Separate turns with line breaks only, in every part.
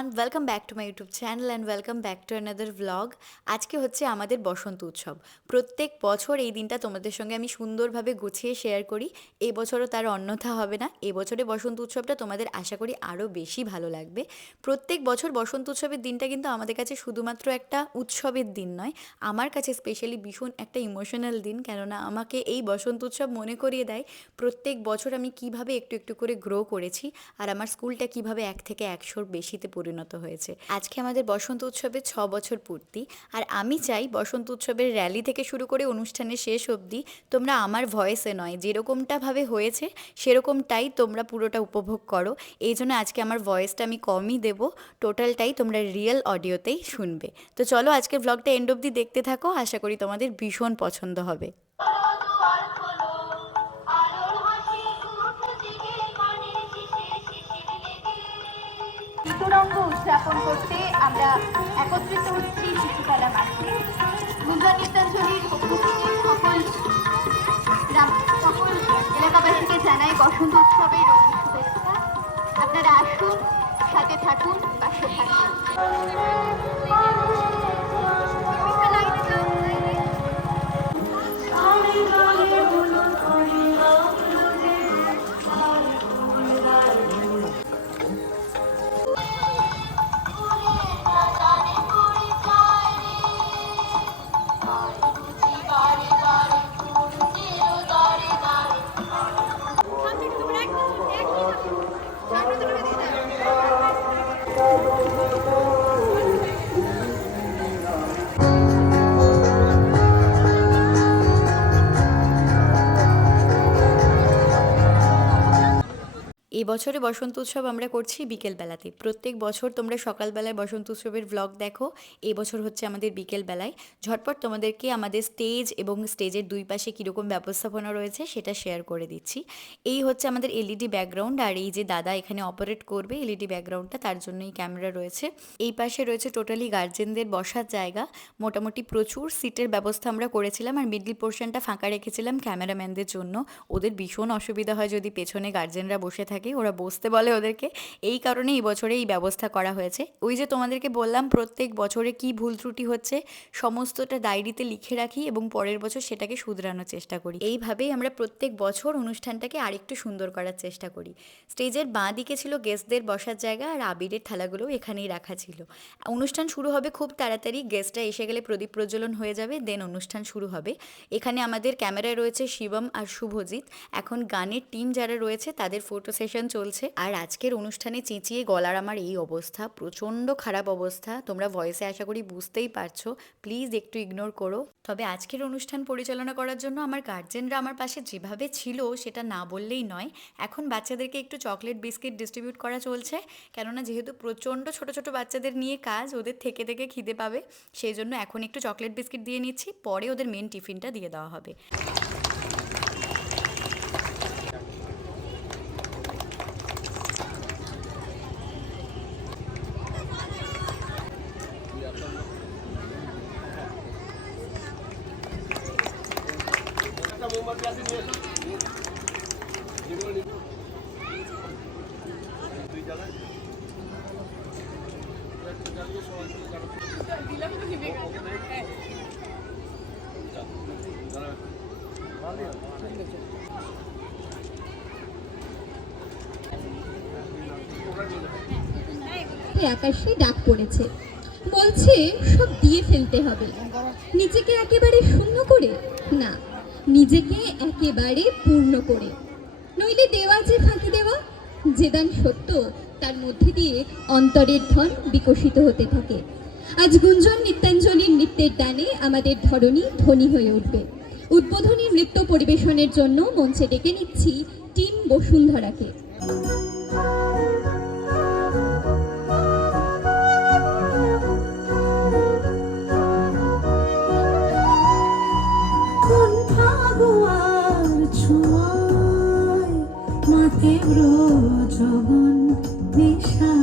Everyone welcome back to my YouTube channel and welcome back to another vlog আজকে হচ্ছে আমাদের বসন্ত উৎসব। প্রত্যেক বছর এই দিনটা তোমাদের সঙ্গে আমি সুন্দরভাবে গুছিয়ে শেয়ার করি। এবছরও তার অন্যথা হবে না। এবছরে বসন্ত উৎসবটা তোমাদের আশা করি আরও বেশি ভালো লাগবে। প্রত্যেক বছর বসন্ত উৎসবের দিনটা কিন্তু আমাদের কাছে শুধুমাত্র একটা উৎসবের দিন নয়। আমার কাছে স্পেশালি ভীষণ একটা ইমোশনাল দিন। কেননা আমাকে এই বসন্ত উৎসব মনে করিয়ে দেয় প্রত্যেক বছর আমি কীভাবে একটু একটু করে গ্রো করেছি আর আমার স্কুলটা কীভাবে এক থেকে একশোর বেশিতে পরিণত হয়েছে। আজকে আমাদের বসন্ত উৎসবের ছ বছর পূর্তি, আর আমি চাই বসন্ত উৎসবের র্যালি থেকে শুরু করে অনুষ্ঠানের শেষ অবধি তোমরা আমার ভয়েসে নয় যেরকমটাভাবে হয়েছে, সেরকমটাই তোমরা পুরোটা উপভোগ করো। এই জন্য আজকে আমার ভয়েসটা আমি কমই দেবো টোটালটাই তোমরা রিয়েল অডিওতেই শুনবে। তো চলো আজকের ব্লগটা এন্ড অবধি দেখতে থাকো, আশা করি তোমাদের ভীষণ পছন্দ হবে।
চিত্ররঙ্গ উদযাপন করতে আমরা একত্রিত হচ্ছি শিশুকলা মাঠে গুঞ্জন নৃত্যাঞ্জলির সকল সকল এলাকাবাসীকে জানাই বসন্ত উৎসবের শুভেচ্ছা। আপনারা আসুন, সাথে থাকুন, পাশে থাকুন।
এই বছরে বসন্ত উৎসব আমরা করছি বিকেলবেলাতে। প্রত্যেক বছর তোমরা সকালবেলায় বসন্ত উৎসবের ব্লগ দেখো। এই বছর হচ্ছে আমাদের বিকেলবেলায়। ঝটপট তোমাদেরকে আমাদের স্টেজ এবং স্টেজের দুই পাশে কীরকম ব্যবস্থাপনা রয়েছে সেটা শেয়ার করে দিচ্ছি। এই হচ্ছে আমাদের এলইডি ব্যাকগ্রাউন্ড আর এই যে দাদা এখানে অপারেট করবে এলইডি ব্যাকগ্রাউন্ডটা তার জন্যই ক্যামেরা রয়েছে। এই পাশে রয়েছে টোটালি গার্জেনদের বসার জায়গা। মোটামুটি প্রচুর সিটের ব্যবস্থা আমরা করেছিলাম আর মিডল পোর্শনটা ফাঁকা রেখেছিলাম ক্যামেরাম্যানদের জন্য। ওদের ভীষণ অসুবিধা হয় যদি পেছনে গার্জেনরা বসে থাকে। ওরা বসতে বলে ওদেরকে। এই কারণে এই বছরে এই ব্যবস্থা করা হয়েছে। ওই যে তোমাদেরকে বললাম, প্রত্যেক বছরে কি ভুল ত্রুটি হচ্ছে, সমস্তটা ডায়েরিতে লিখে রাখি এবং পরের বছর সেটাকে শুধরানোর চেষ্টা করি। এইভাবেই আমরা প্রত্যেক বছর অনুষ্ঠানটাকে আরেকটু সুন্দর করার চেষ্টা করি। স্টেজের বাঁ দিকে ছিল গেস্টদের বসার জায়গা আর আবিরের থালাগুলো এখানেই রাখা ছিল। অনুষ্ঠান শুরু হবে খুব তাড়াতাড়ি, গেস্টরা এসে গেলে প্রদীপ প্রজ্বলন হয়ে যাবে, দেন অনুষ্ঠান শুরু হবে। এখানে আমাদের ক্যামেরায় রয়েছে শিবম আর শুভজিৎ। এখন গানের টিম যারা রয়েছে তাদের ফটো সেশন চলছে। আর আজকের অনুষ্ঠানে চেঁচিয়ে গলার আমার এই অবস্থা, প্রচণ্ড খারাপ অবস্থা। তোমরা ভয়েসে আশা করি বুঝতেই পারছ। প্লিজ একটু ইগনোর করো। তবে আজকের অনুষ্ঠান পরিচালনা করার জন্য আমার গার্জেনরা আমার পাশে যেভাবে ছিল, সেটা না বললেই নয়। এখন বাচ্চাদেরকে একটু চকলেট বিস্কিট ডিস্ট্রিবিউট করা চলছে। কেননা যেহেতু প্রচণ্ড ছোট ছোট বাচ্চাদের নিয়ে কাজ, ওদের থেকে থেকে খিদে পাবে। সেই জন্য এখন একটু চকলেট বিস্কিট দিয়ে নিচ্ছি। পরে ওদের মেন টিফিনটা দিয়ে দেওয়া হবে।
আকাশে ডাক পড়েছে। বলছে, সব দিয়ে ফেলতে হবে। নিজেকে একেবারে শূন্য করে? না, নিজেকে একেবারে পূর্ণ করে। নইলে দেওয়া যে ফাঁকি দেওয়া, যে দান সত্য তার মধ্যে দিয়ে অন্তরের ধন বিকশিত হতে থাকে। আজ গুঞ্জন নিত্যাঞ্জলির নৃত্যের দানে আমাদের ধরনী ধনী হয়ে উঠবে। উদ্বোধনী নৃত্য পরিবেশনের জন্য মঞ্চে ডেকে নিচ্ছি টিম বসুন্ধরাকে।
কোন ফাগুয়ার
你想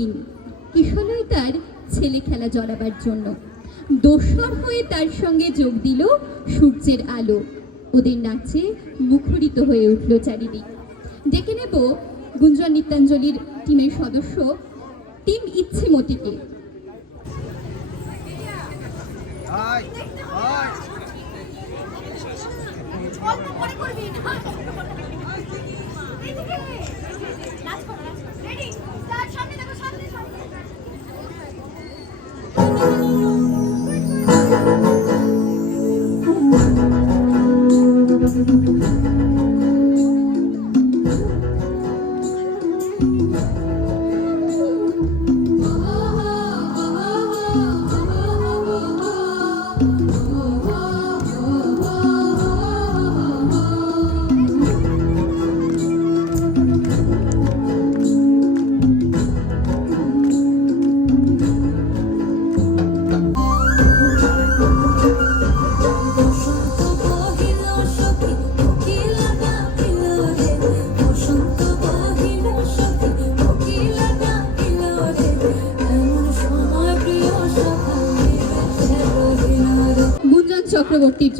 চিরনবীন কিশলয় তার ছেলে খেলা জড়াবার জন্য। দোসর হয়ে তার সঙ্গে যোগ দিল সূর্যের আলো। ওদের নাচে মুখরিত হয়ে উঠল চারিদিক। ডেকে নেব গুঞ্জন নিত্যাঞ্জলির টিমের সদস্য টিম ইচ্ছে মতিকে
বসন্ত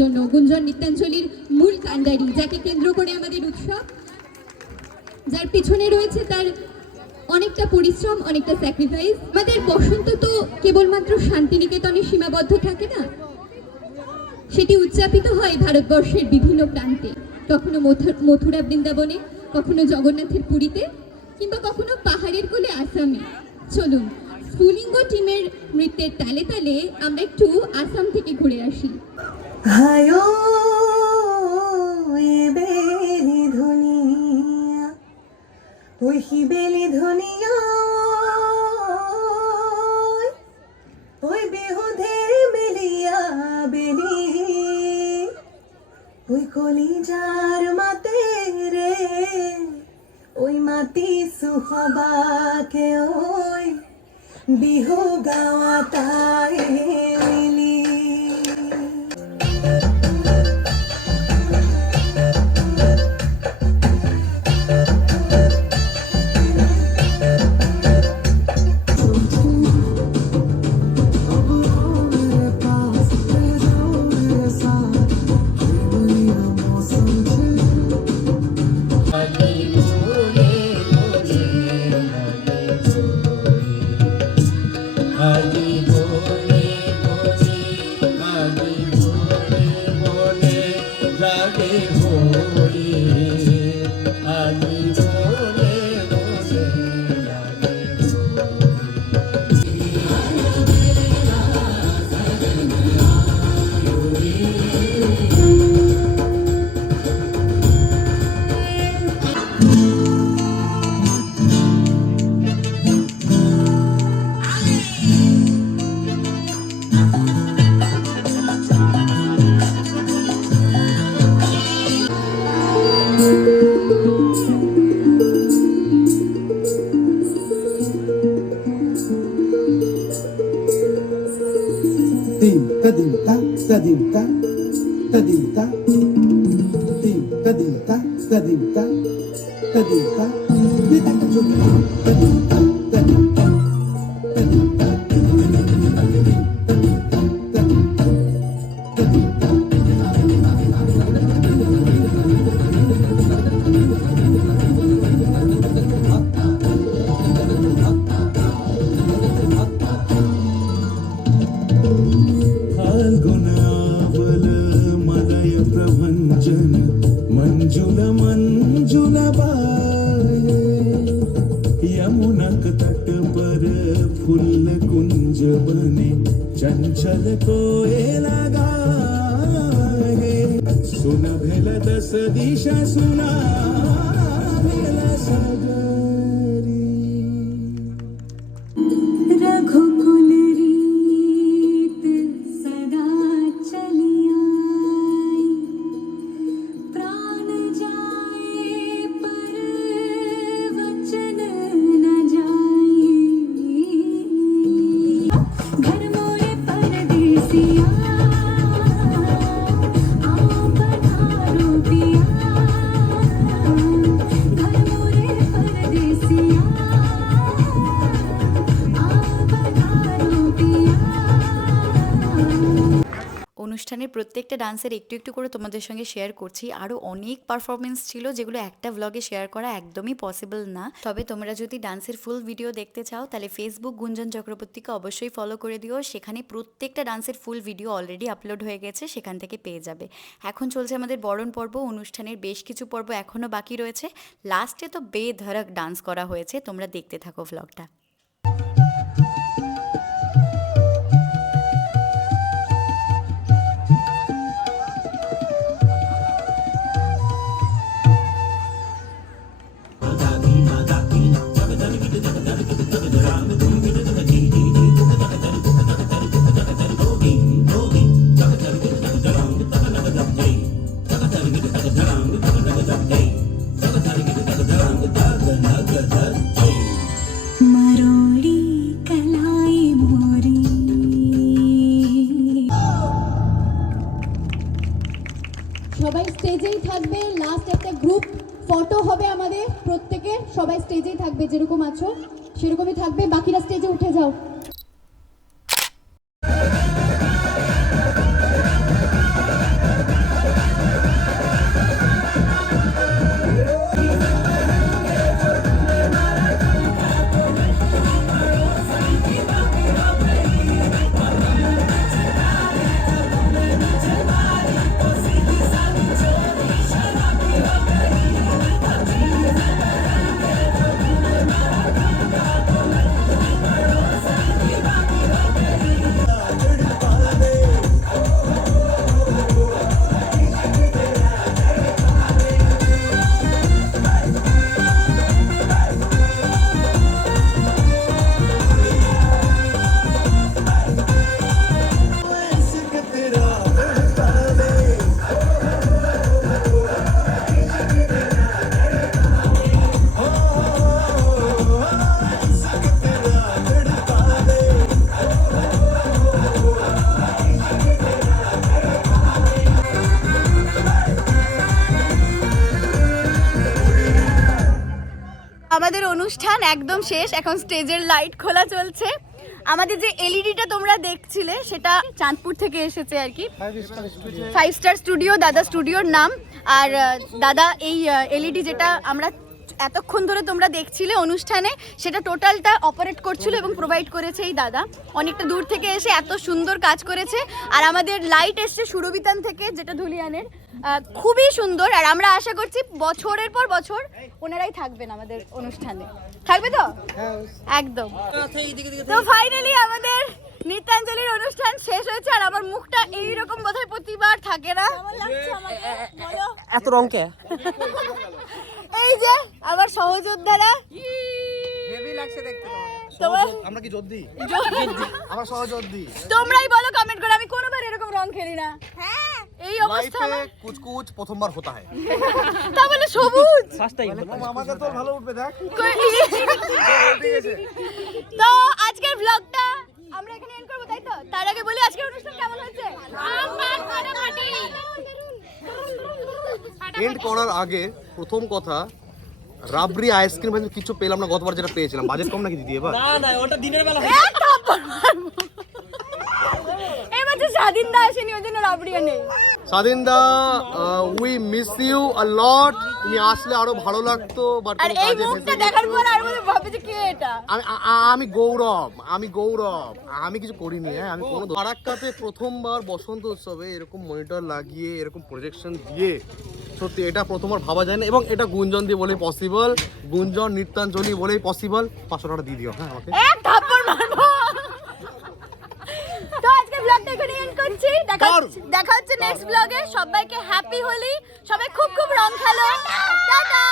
জন্য গুঞ্জন নিত্যাঞ্জলির মূল কাণ্ডারি, যাকে কেন্দ্র করে আমাদের উৎসব। যার পিছনে রয়েছে তার অনেকটা পরিশ্রম, অনেকটা স্যাক্রিফাইস আমাদের বসন্ত তো কেবলমাত্র শান্তিনিকেতনে সীমাবদ্ধ থাকে না? সেটি উদযাপিত হয় ভারতবর্ষের বিভিন্ন প্রান্তে। কখনো মথু- মথুরা বৃন্দাবনে, কখনো জগন্নাথের পুরীতে, কিংবা কখনো পাহাড়ের কোলে আসামে। চলুন, স্ফুলিঙ্গ টিমের নৃত্যের তালে তালে আমরা একটু আসাম থেকে ঘুরে আসি।
হায়ো বেলি ধনিয়া ওই বেলি ধনিয়া? ওই বেহুধে মেলিয়া বেলি ওই কলিজার tadinta, tadinta, tadinta, tadinta, tadinta, tadinta, tadinta,
অনুষ্ঠানের প্রত্যেকটা ডান্সের একটু একটু করে তোমাদের সঙ্গে শেয়ার করছি। আরও অনেক পারফরমেন্স ছিল যেগুলো একটা ভ্লগে শেয়ার করা একদমই পসিবল না। তবে তোমরা যদি ডান্সের ফুল ভিডিও দেখতে চাও, তাহলে ফেসবুক গুঞ্জন চক্রবর্তীকে অবশ্যই ফলো করে দিও। সেখানে প্রত্যেকটা ডান্সের ফুল ভিডিও অলরেডি আপলোড হয়ে গেছে, সেখান থেকে পেয়ে যাবে। এখন চলছে আমাদের বরণ পর্ব। অনুষ্ঠানের বেশ কিছু পর্ব এখনও বাকি রয়েছে। লাস্টে তো বেধড়ক ডান্স করা হয়েছে। তোমরা দেখতে থাকো ভ্লগটা
স্টেজেই থাকবে যেরকম আছো সেরকমই থাকবে বাকিরা স্টেজে উঠে যাও।
একদম শেষ এখন স্টেজের লাইট খোলা চলছে। আমাদের যে এলইডিটা তোমরা দেখছিলে সেটা চাঁদপুর থেকে এসেছে আর কি। ফাইভ স্টার স্টুডিও দাদা স্টুডিওর নাম। আর দাদা এই এলইডি যেটা আমরা এতক্ষণ ধরে তোমরা দেখছিলে অনুষ্ঠানে সেটা টোটালটা অপারেট করছিল এবং প্রোভাইড করেছে এই দাদা। অনেকটা দূর থেকে এসে এত সুন্দর কাজ করেছে। আর আমাদের লাইট এসছে সুরবিতান থেকে যেটা ধুলিয়ানের। খুবই সুন্দর। আর আমরা আশা করছি বছরের পর বছর ওনারাই থাকবেন আমাদের অনুষ্ঠানে। থাকবে তো? একদম। তো ফাইনালি আমাদের নৃত্যাঞ্জলির অনুষ্ঠান শেষ হয়েছে আর আমার মুখটা এইরকম বোধহয় প্রতিবার থাকে না।
এত রঙকে
এই যে আমার সহযোদ্ধারা।
আমরা কি জদ্দি? আমরা সহজদ্দি
তোমরাই বলো কমেন্ট করে আমি কোনোবার এরকম রং খেলি না। হ্যাঁ এই অবস্থা আমার।
কুচকুচ প্রথমবার হতা হয়।
তা বলে সবুজ।
সস্তাই
আমাকে তো ভালো উঠবে দেখ।
তো আজকের ব্লগটা আমরা এখানে এন্ড করব তাই তো? তার আগে বলি আজকের অনুষ্ঠান কেমন হয়েছে?
এন্ড করার আগে প্রথম কথা রাবড়ি আইসক্রিম আমি কিছু পেলাম না গতবার যেটা পেয়েছিলাম। বাজেট কম নাকি দিদি এবার?
না না ওটা দিনের বেলা।
এবার যে স্বাধীন দা আসেনি ওই জন্য রাবড়িয়া নেই।
স্বাধীন দা we miss you a lot তুমি আসলে আরও ভালো লাগতো বাট
আর এই মুখটা দেখার পর আর মনে ভাবে যে কে এটা?
আমি আমি গৌরব আমি গৌরব আমি কিছু করিনি হ্যাঁ আমি কোনো ফারাক্কাতে প্রথমবার বসন্ত উৎসবে এরকম মনিটর লাগিয়ে এরকম প্রজেকশন দিয়ে সত্যি এটা প্রথমবার ভাবা যায় না এবং এটা গুঞ্জন দিয়ে বলেই পসিবল গুঞ্জন নৃত্যাঞ্জলি বলেই পসিবল পাঁচশো টাকা দিয়ে দিও হ্যাঁ আমাকে
এক থাপ্পড় মারবো তো আজকে ব্লগটা এখানে এন্ড করছি। দেখা হচ্ছে দেখা হচ্ছে নেক্সট ব্লগে সবাইকে হ্যাপি হোলি। সবাই খুব খুব রং খেলো। টাটা!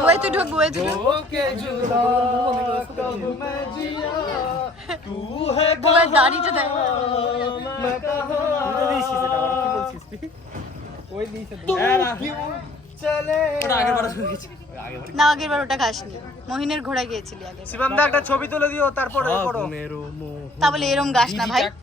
বুয়ে তুই ঢোক বুয়ে তুই বুয়ে দাড়িটা দেখ।
ওটা আগের বার হয়ে গেছে
না। আগের বার ওটা খাসনি। মহিনের ঘোড়া গিয়েছিলি আগে
শিবাম দা একটা ছবি তুলে দিও তারপরে করো।
তা বলে এরম গাছ না ভাই।